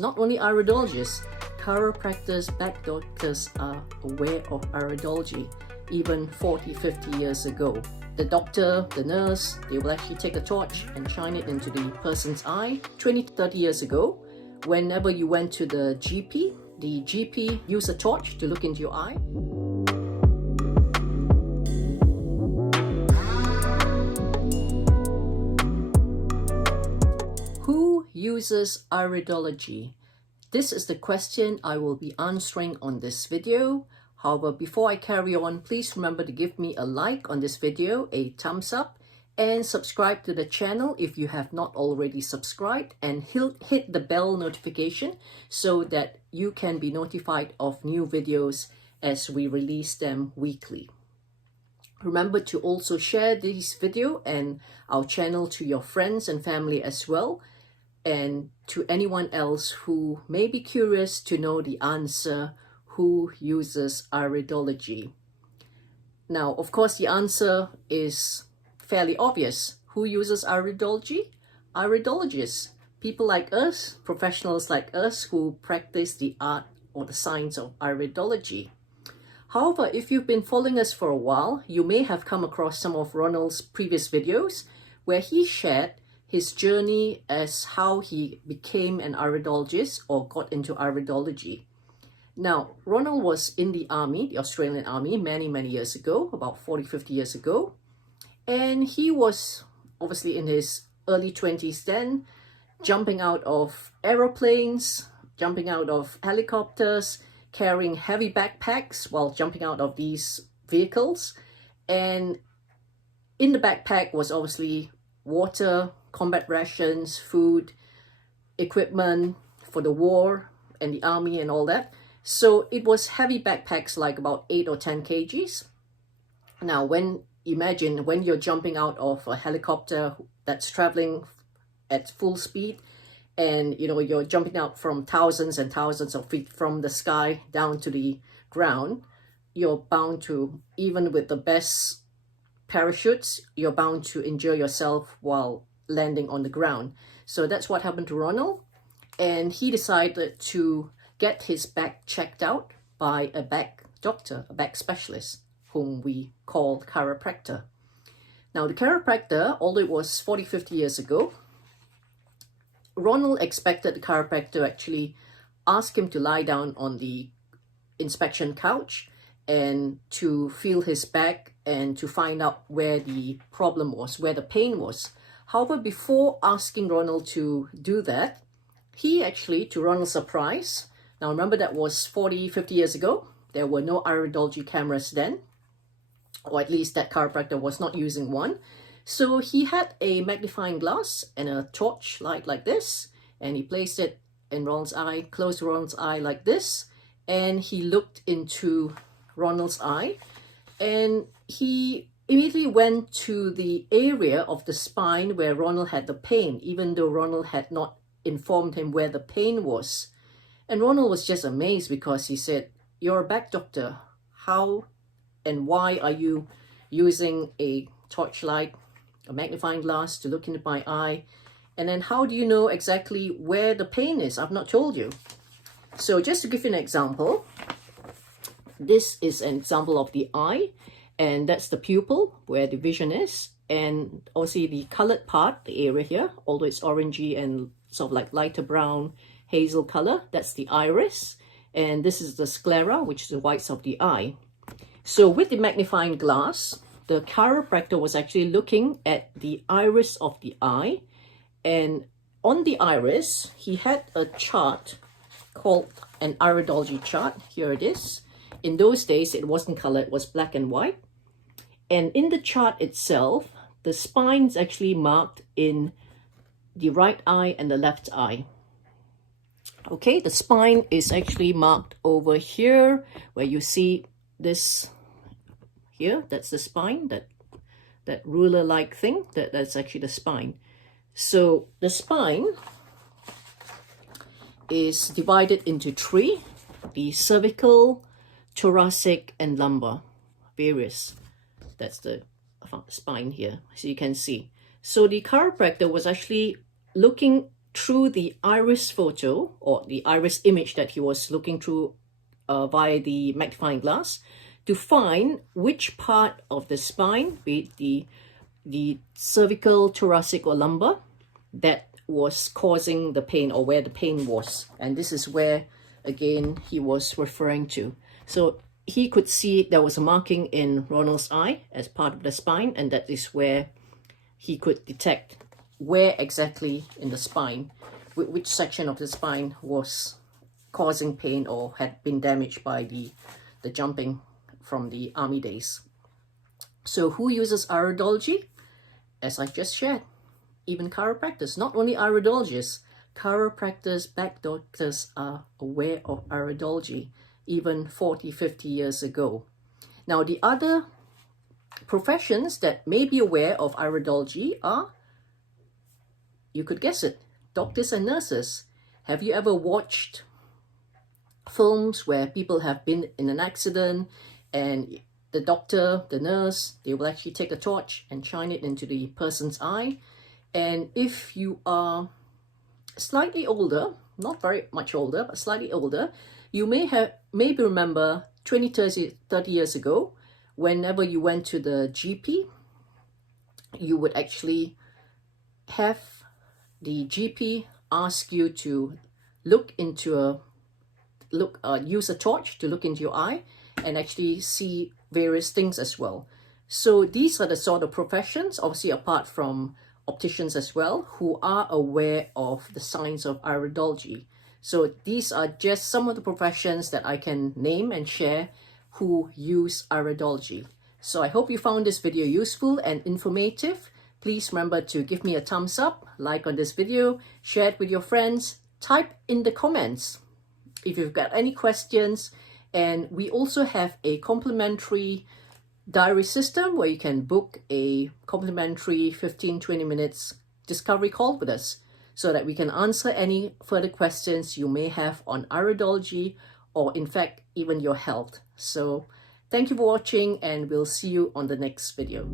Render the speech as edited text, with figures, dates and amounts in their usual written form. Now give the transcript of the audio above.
Not only iridologists, chiropractors, back doctors are aware of iridology even 40, 50 years ago. The doctor, the nurse, they will actually take a torch and shine it into the person's eye. 20 to 30 years ago, whenever you went to the GP used a torch to look into your eye. Who uses iridology? This is the question I will be answering on this video. However, before I carry on, please remember to give me a like on this video, a thumbs up, and subscribe to the channel if you have not already subscribed, and hit the bell notification so that you can be notified of new videos as we release them weekly. Remember to also share this video and our channel to your friends and family as well, and to anyone else who may be curious to know the answer, who uses iridology. Now, of course, the answer is fairly obvious. Who uses iridology? Iridologists, people like us, professionals like us who practice the art or the science of iridology. However, if you've been following us for a while, you may have come across some of Ronald's previous videos where he shared his journey as how he became an iridologist or got into iridology. Now, Ronald was in the army, the Australian army, many, many years ago, about 40, 50 years ago. And he was obviously in his early 20s then, jumping out of aeroplanes, jumping out of helicopters, carrying heavy backpacks while jumping out of these vehicles. And in the backpack was obviously water, combat rations, food, equipment for the war and the army and all that. So it was heavy backpacks, like about 8 or 10 kgs. Now, imagine when you're jumping out of a helicopter that's traveling at full speed, and you're jumping out from thousands and thousands of feet from the sky down to the ground, you're bound to, even with the best parachutes, you're bound to injure yourself while landing on the ground. So that's what happened to Ronald, and he decided to get his back checked out by a back doctor, a back specialist, whom we call chiropractor. Now, the chiropractor, although it was 40, 50 years ago, Ronald expected the chiropractor actually ask him to lie down on the inspection couch and to feel his back and to find out where the problem was, where the pain was. However, before asking Ronald to do that, he actually, to Ronald's surprise, now remember that was 40, 50 years ago, there were no iridology cameras then, or at least that chiropractor was not using one. So he had a magnifying glass and a torch light like this, and he placed it in Ronald's eye, closed Ronald's eye like this, and he looked into Ronald's eye, and he immediately went to the area of the spine where Ronald had the pain, even though Ronald had not informed him where the pain was. And Ronald was just amazed because he said, "You're a back doctor. How and why are you using a torchlight, a magnifying glass to look into my eye? And then how do you know exactly where the pain is? I've not told you." So just to give you an example, this is an example of the eye, and that's the pupil where the vision is. And obviously the colored part, the area here, although it's orangey and sort of like lighter brown, hazel color, that's the iris. And this is the sclera, which is the whites of the eye. So with the magnifying glass, the chiropractor was actually looking at the iris of the eye. And on the iris, he had a chart called an iridology chart. Here it is. In those days, it wasn't colored, it was black and white. And in the chart itself, the spine's actually marked in the right eye and the left eye. Okay, the spine is actually marked over here, where you see this here. That's the spine, that ruler-like thing. That's actually the spine. So the spine is divided into three: the cervical, thoracic, and lumbar. Various. That's the spine here, so you can see. So the chiropractor was actually looking through the iris photo or the iris image that he was looking through via the magnifying glass to find which part of the spine, be it the cervical, thoracic or lumbar, that was causing the pain or where the pain was. And this is where, again, he was referring to. So he could see there was a marking in Ronald's eye as part of the spine, and that is where he could detect where exactly in the spine, which section of the spine was causing pain or had been damaged by the jumping from the army days. So who uses iridology? As I just shared, even chiropractors, not only iridologists, chiropractors, back doctors are aware of iridology even 40, 50 years ago. Now, the other professions that may be aware of iridology are, you could guess it, doctors and nurses. Have you ever watched films where people have been in an accident and the doctor, the nurse, they will actually take a torch and shine it into the person's eye? And if you are slightly older, not very much older, but slightly older, you maybe remember 20, 30 years ago, whenever you went to the GP, you would actually have the GP ask you to use a torch to look into your eye and actually see various things as well. So these are the sort of professions, obviously apart from opticians as well, who are aware of the science of iridology. So these are just some of the professions that I can name and share who use iridology. So I hope you found this video useful and informative. Please remember to give me a thumbs up, like on this video, share it with your friends, type in the comments if you've got any questions. And we also have a complimentary diary system where you can book a complimentary 15-20 minutes discovery call with us so that we can answer any further questions you may have on iridology or in fact even your health. So thank you for watching, and we'll see you on the next video.